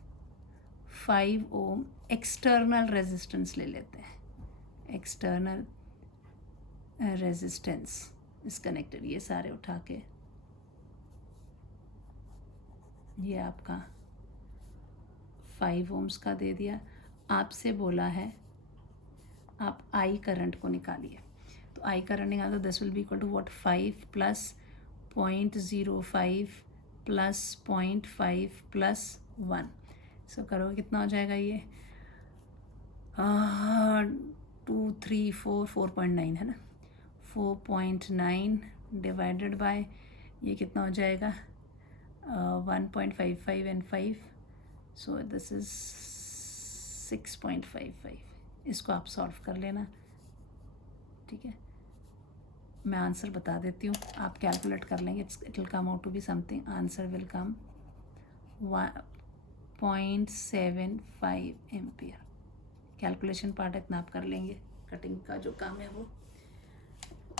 5 ohm external resistance ले लेते हैं, external resistance is connected, ये सारे उठा के ये आपका 5 ohms का दे दिया, आपसे बोला है आप आई करंट को निकालिए, तो आई करंट निकालो, this will be equal to what, 5 plus 0.05 plus 0.5 plus 1, so करोगे कितना हो जाएगा ये 2 3 4 4.9 है ना, 4.9 डिवाइडेड बाय ये कितना हो जाएगा 1.55 एंड 5, सो दिस इज़ 6.55, इसको आप सॉल्व कर लेना, ठीक है। मैं आंसर बता देती हूँ, आप कैलकुलेट कर लेंगे, it will come out to be something, answer will come 0.75 ampere. Calculation part इतना आप कर लेंगे, कटिंग का जो काम है वो।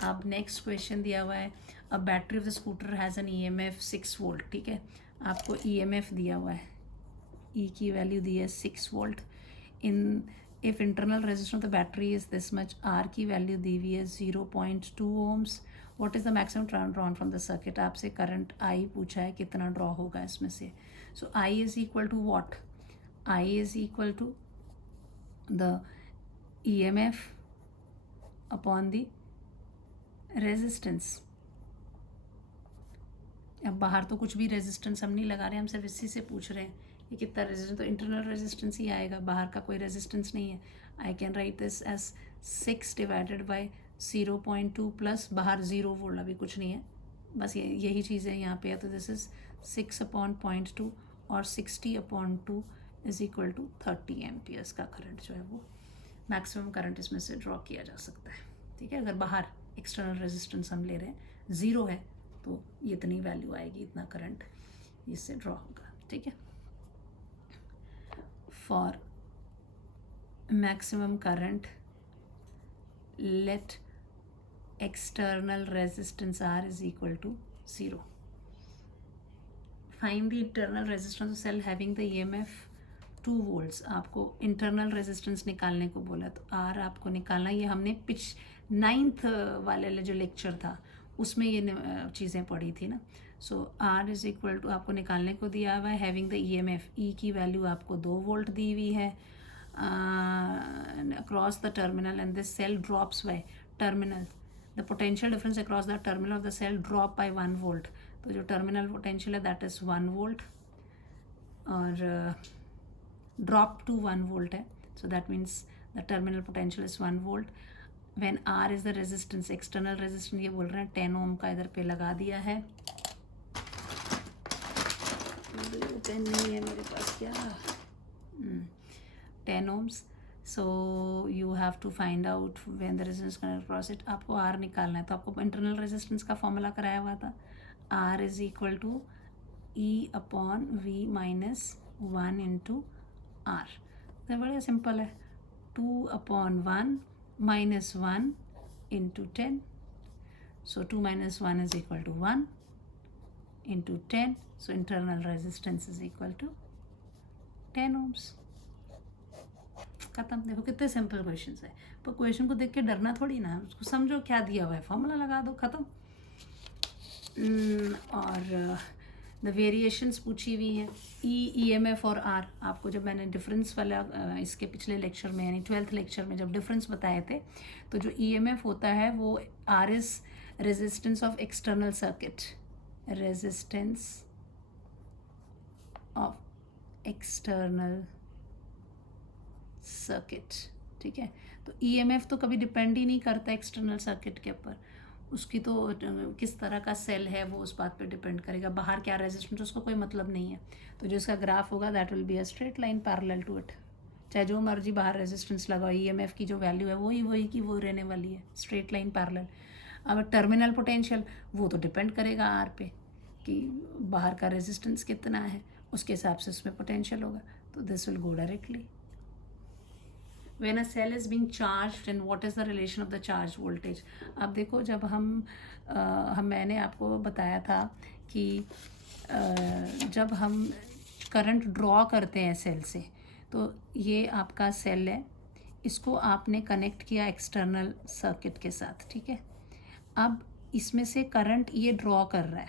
अब नेक्स्ट क्वेश्चन दिया हुआ है, a battery of the scooter has an EMF 6 volt, ठीक है, आपको EMF दिया हुआ है, E की वैल्यू दी है 6 volt, in if internal resistance of the battery is this much, R की वैल्यू दी हुई है 0.2 ohms, what is the maximum current drawn from the circuit, आपसे करंट I पूछा है कितना ड्रॉ होगा इसमें से, so I is equal to what, I is equal to the EMF upon the resistance. अब बाहर तो कुछ भी रेजिस्टेंस हम नहीं लगा रहे, हम सिर्फ इसी से पूछ रहे हैं, ये कितना रेजिस्टेंस, तो इंटरनल रेजिस्टेंस ही आएगा, बाहर का कोई रेजिस्टेंस नहीं है. I can write this as 6 divided by 0.2 plus बाहर 0 वोल्ट, अभी कुछ नहीं है, बस यही चीज़ है यहाँ पे. तो दिस इज 6/0.2 और 60/2 इज इक्वल टू 30 एम्पियर्स का करंट जो है वो मैक्सिमम करंट इसमें से ड्रॉ किया जा सकता है. ठीक है, अगर बाहर एक्सटर्नल रेजिस्टेंस हम ले रहे हैं 0 है तो ये इतनी वैल्यू आएगी, इतना करंट इससे ड्रॉ होगा. ठीक है, for maximum current let external resistance R is equal to 0. Find the internal resistance of cell having the EMF 2 volts. आपको internal resistance निकालने को बोला, तो R आपको निकालना, ये हमने 9th वाले जो लेक्चर था उसमें ये चीज़ें पढ़ी थी ना. सो R इज इक्वल टू आपको निकालने को दिया हुआ है हैविंग द EMF, E की वैल्यू आपको 2 वोल्ट दी हुई है across the terminal and this cell drops by terminal. The potential difference across the terminal of the cell drop by 1 volt. तो जो terminal potential है that is 1 volt और drop to 1 volt है. So that means the terminal potential is 1 volt. When R is the resistance, external resistance ये बोल रहे हैं 10 ohm का इधर पे लगा दिया है. पेन नहीं है मेरे पास क्या, 10 ohms. So you have to find out when the resistance connected across it. आपको R निकालना है, तो आपको इंटरनल रेजिस्टेंस का फॉर्मूला कराया हुआ था. R is equal to E/V minus 1 into R. तो बड़ा सिंपल है, 2/1 minus 1 into 10. So 2 minus 1 is equal to 1 into 10. So internal resistance is equal to 10 ohms. खत्म. देखो कितने सिंपल क्वेश्चन है, पर क्वेश्चन को देख के डरना थोड़ी ना, उसको समझो क्या दिया हुआ है, फॉर्मूला लगा दो, खत्म. और द वेरिएशंस पूछी हुई हैं, EMF और R. आपको जब मैंने डिफरेंस वाला इसके पिछले लेक्चर में यानी 12th लेक्चर में जब डिफरेंस बताए थे, तो जो EMF होता है वो R is resistance of external circuit, resistance of external circuit. ठीक है, तो EMF तो कभी डिपेंड ही नहीं करता एक्सटर्नल सर्किट के ऊपर, उसकी तो किस तरह का सेल है वो उस बात पे डिपेंड करेगा, बाहर क्या रेजिस्टेंस उसको कोई मतलब नहीं है. तो जो इसका ग्राफ होगा that will be a straight line parallel to it, चाहे जो मर्जी बाहर रेजिस्टेंस लगाओ, EMF की जो वैल्यू है वही की वो रहने वाली है, स्ट्रेट लाइन पैरेलल. अब टर्मिनल पोटेंशियल वो तो डिपेंड करेगा R पे कि बाहर का रेजिस्टेंस कितना है, उसके हिसाब से उसमें पोटेंशियल होगा. तो this will go directly. When a cell is being charged and what is the relation of the charge voltage. अब देखो जब मैंने आपको बताया था कि जब हम करंट ड्रॉ करते हैं सेल से, तो ये आपका सेल है, इसको आपने कनेक्ट किया एक्सटर्नल सर्किट के साथ. ठीक है, अब इसमें से करंट ये ड्रॉ कर रहा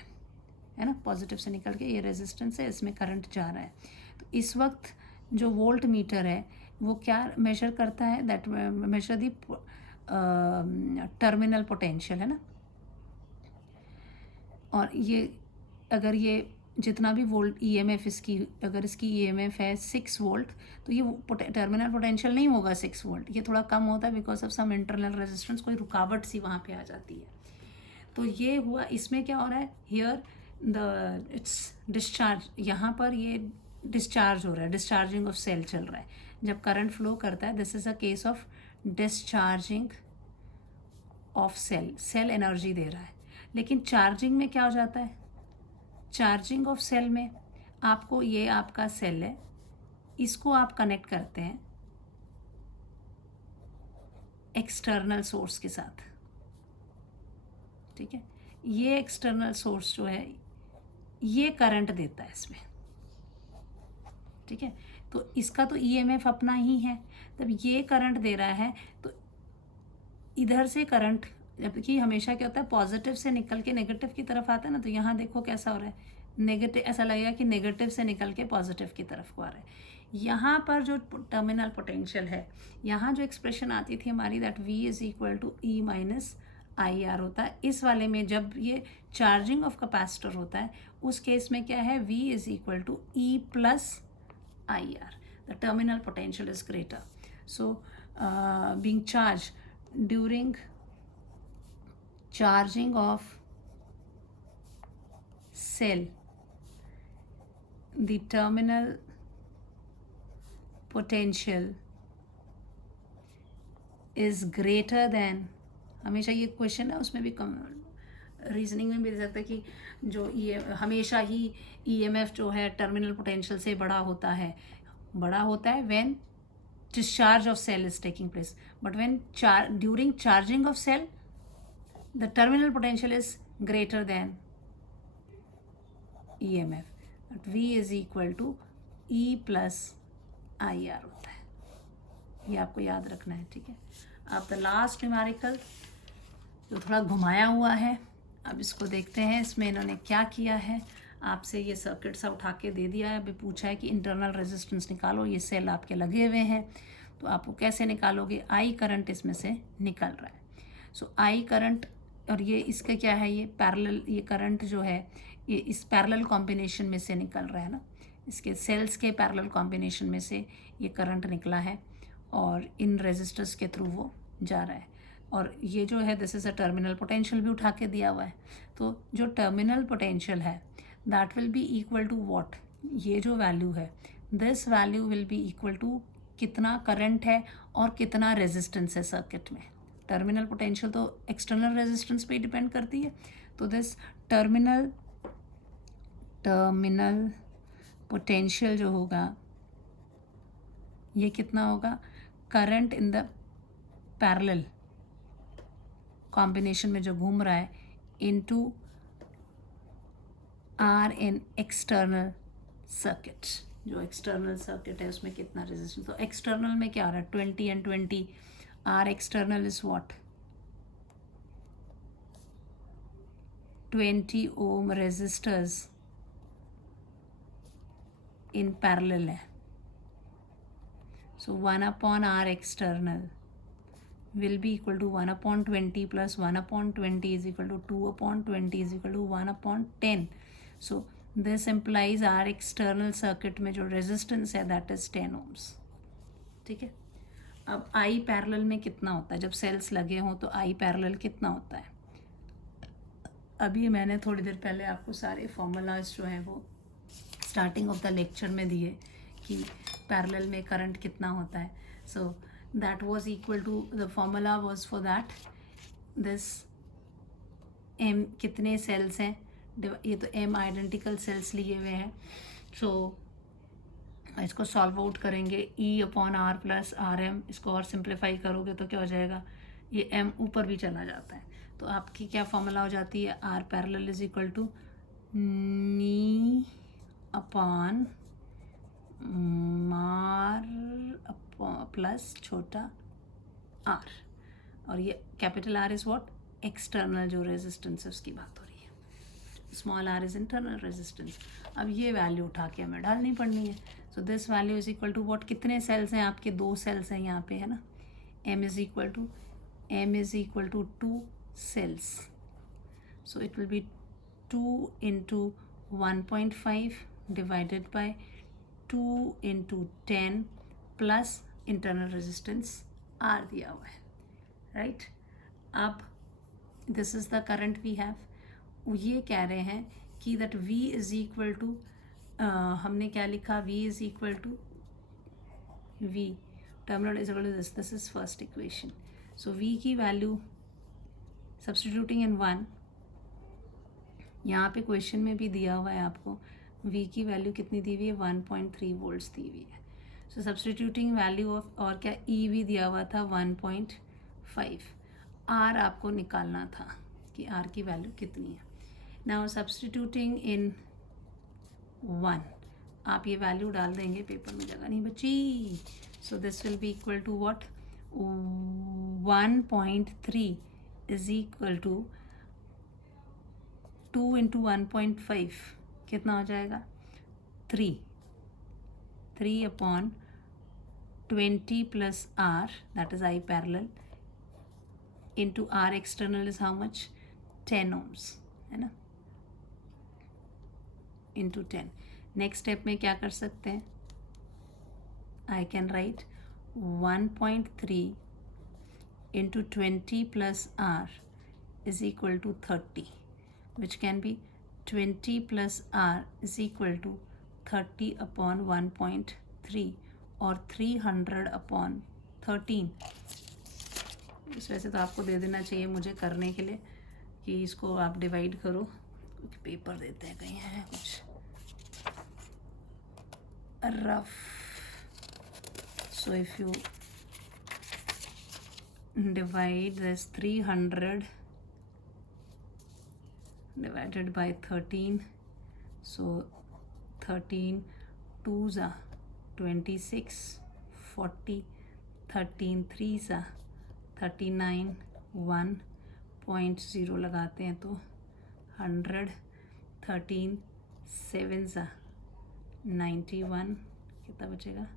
है ना, पॉजिटिव से निकल के, ये रेजिस्टेंस है, इसमें करंट जा रहा है. तो इस वक्त जो वोल्ट मीटर है वो क्या मेजर करता है, that measure the terminal potential, है ना. और ये अगर ये जितना भी वोल्ट EMF इसकी, अगर इसकी EMF है 6 वोल्ट, तो ये टर्मिनल पोटेंशियल नहीं होगा 6 वोल्ट, ये थोड़ा कम होता है because of some internal resistance, कोई रुकावट सी वहाँ पे आ जाती है. तो ये हुआ, इसमें क्या हो रहा है, हियर द इट्स डिस्चार्ज, यहाँ पर ये डिस्चार्ज हो रहा है, डिस्चार्जिंग ऑफ सेल चल रहा है. जब करंट फ्लो करता है this is a case of discharging of cell, cell energy दे रहा है. लेकिन चार्जिंग में क्या हो जाता है, चार्जिंग ऑफ सेल में आपको, ये आपका सेल है, इसको आप कनेक्ट करते हैं एक्सटर्नल सोर्स के साथ. ठीक है, ये एक्सटर्नल सोर्स जो है ये करंट देता है इसमें. ठीक है, तो इसका तो EMF अपना ही है, तब ये करंट दे रहा है, तो इधर से करंट, जबकि हमेशा क्या होता है पॉजिटिव से निकल के नेगेटिव की तरफ आता है ना, तो यहाँ देखो कैसा हो रहा है, नेगेटिव, ऐसा लगेगा कि नेगेटिव से निकल के पॉजिटिव की तरफ को आ रहा है. यहाँ पर जो टर्मिनल पोटेंशियल है, यहाँ जो एक्सप्रेशन आती थी हमारी that V is equal to E minus IR होता है, इस वाले में जब ये चार्जिंग ऑफ कैपेसिटर होता है उस केस में क्या है, V is equal to E plus IR. The terminal potential is greater. So being charged during charging of cell, the terminal potential is greater than, हमेशा ये क्वेश्चन है उसमें भी रीजनिंग में भी दे सकता है कि जो ये हमेशा ही EMF जो है टर्मिनल पोटेंशियल से बड़ा होता है when discharge of cell is taking place, but when during charging of cell the terminal potential is greater than EMF, but V is equal to E plus IR होता है, ये आपको याद रखना है, ठीक है। अब द लास्ट न्यूमेरिकल जो थोड़ा घुमाया हुआ है, अब इसको देखते हैं इसमें इन्होंने क्या किया है। आपसे ये सर्किट सा उठा के दे दिया है, अभी पूछा है कि इंटरनल रेजिस्टेंस निकालो, ये सेल आपके लगे हुए हैं, तो आपको कैसे निकालोगे, आई करंट इसमें से निकल रहा है। सो आई करंट, और ये इसका क्या है, ये पैरेलल, ये करंट जो है ये इस पैरेलल कॉम्बिनेशन में से निकल रहा है ना, इसके सेल्स के पैरेलल कॉम्बिनेशन में से ये करंट निकला है और इन रेजिस्टर्स के थ्रू वो जा रहा है। और ये जो है this is a terminal potential भी उठा के दिया हुआ है, तो जो टर्मिनल पोटेंशियल है that will be equal to what, ये जो वैल्यू है this value will be equal to कितना करंट है और कितना रेजिस्टेंस है सर्किट में। टर्मिनल पोटेंशियल तो एक्सटर्नल रेजिस्टेंस पे डिपेंड करती है, तो दिस टर्मिनल पोटेंशियल जो होगा ये कितना होगा, current in the parallel combination में जो घूम रहा है into R in external circuit, जो एक्सटर्नल सर्किट है उसमें कितना रेजिस्टेंस, तो एक्सटर्नल में क्या आ रहा है 20 and 20, R external is what 20 ohm resistors in parallel है, so 1/R external will be equal to 1/20 plus 1/20 is equal to 2/20 is equal to 1/10. So this implies R external circuit में जो resistance है that is 10 ohms, ठीक है। अब I parallel में कितना होता है, जब सेल्स लगे हों तो I पैरेलल कितना होता है, अभी मैंने थोड़ी देर पहले आपको सारे फॉर्मूलाज जो हैं वो स्टार्टिंग ऑफ द लेक्चर में दिए कि पैरेलल में करंट कितना होता है। So that was equal to, the formula was for that this M, कितने सेल्स हैं, ये तो एम आइडेंटिकल सेल्स लिए हुए हैं, सो इसको सॉल्व आउट करेंगे E/R प्लस RM, इसको और सिंप्लीफाई करोगे तो क्या हो जाएगा, ये M ऊपर भी चला जाता है, तो आपकी क्या फॉर्मूला हो जाती है, R parallel is equal to N upon मार प्लस छोटा r, और ये capital R is what, external जो रेजिस्टेंस है उसकी बात हो रही है, small r is internal resistance. अब ये वैल्यू उठा के हमें डालनी पड़नी है, so this value is equal to what, कितने सेल्स हैं आपके, 2 सेल्स हैं यहाँ पे है ना, m is equal to 2 cells, so it will be 2 into 1.5 divided by 2 into 10 plus internal resistance R दिया हुआ है, राइट। अब this is the current we have, ये कह रहे हैं कि that V is equal to, हमने क्या लिखा, V is equal to V terminal is equal to this is first equation, so V की वैल्यू सब्स्टिट्यूटिंग इन 1, यहाँ पे क्वेश्चन में भी दिया हुआ है आपको, V की वैल्यू कितनी दी हुई है, 1.3 वोल्ट्स दी हुई है, सो सब्स्टिट्यूटिंग वैल्यू ऑफ, और क्या E भी दिया हुआ था 1.5, R आपको निकालना था कि R की वैल्यू कितनी है। नाउ सब्स्टिट्यूटिंग इन 1, आप ये वैल्यू डाल देंगे, पेपर में जगह नहीं बची, so this will be equal to what, 1.3 is equal to 2 into 1.5 कितना हो जाएगा, 3/20 plus R, that is I parallel, into R external is how much, 10 ohms है ना, into 10। नेक्स्ट स्टेप में क्या कर सकते हैं, I can write 1.3 into 20 plus r is equal to 30, which can be 20 plus r is equal to 30 upon 1.3 और 300 upon 13. इस वैसे तो आपको दे देना चाहिए मुझे करने के लिए कि इसको आप डिवाइड करो, क्योंकि पेपर देते हैं कहीं है कुछ rough. So if you divide this 300 divided by 13, so 13 2s are 26, 40, 13 3s are 39, 1.0 लगाते हैं तो 100, 13 7s are 91, कितना बचेगा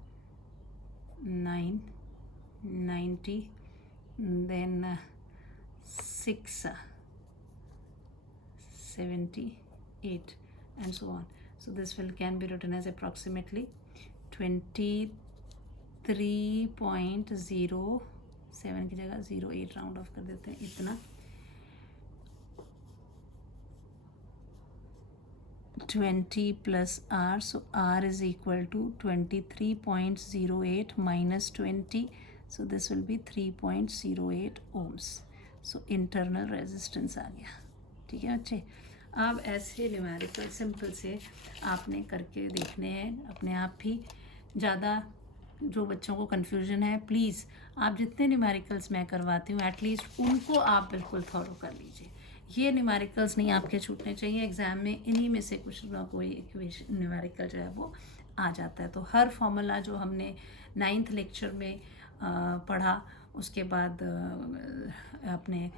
9, 90, then 6 78 and so on. So this can be written as approximately 23.07 की जगह 08 राउंड ऑफ कर देते हैं इतना. 20 plus r, so r is equal to 23.08 minus 20, so this will be 3.08 ohms. So internal resistance आ गया. ठीक है बच्चे, अब ऐसे न्यूमेरिकल सिंपल से आपने करके देखने हैं अपने आप ही. ज़्यादा जो बच्चों को कन्फ्यूजन है, प्लीज़ आप जितने न्यूमेरिकल्स मैं करवाती हूँ एटलीस्ट उनको आप बिल्कुल थॉरो कर लीजिए. ये न्यूमेरिकल्स नहीं आपके छूटने चाहिए एग्ज़ाम में. इन्हीं में से कुछ ना कोई इक्वेशन न्यूमेरिकल जो है वो आ जाता है. तो हर फॉर्मूला जो हमने 9th लेक्चर में पढ़ा, उसके बाद अपने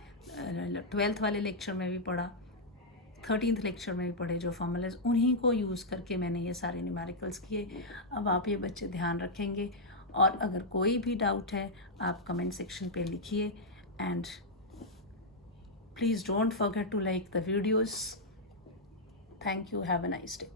12th वाले लेक्चर में भी पढ़ा, 13th लेक्चर में भी पढ़े जो फॉर्मूलाज, उन्हीं को यूज़ करके मैंने ये सारे न्यूमेरिकल्स किए. अब आप ये बच्चे ध्यान रखेंगे, और अगर कोई भी डाउट है आप कमेंट सेक्शन पे लिखिए. And please don't forget to like the videos. Thank you. Have a nice day.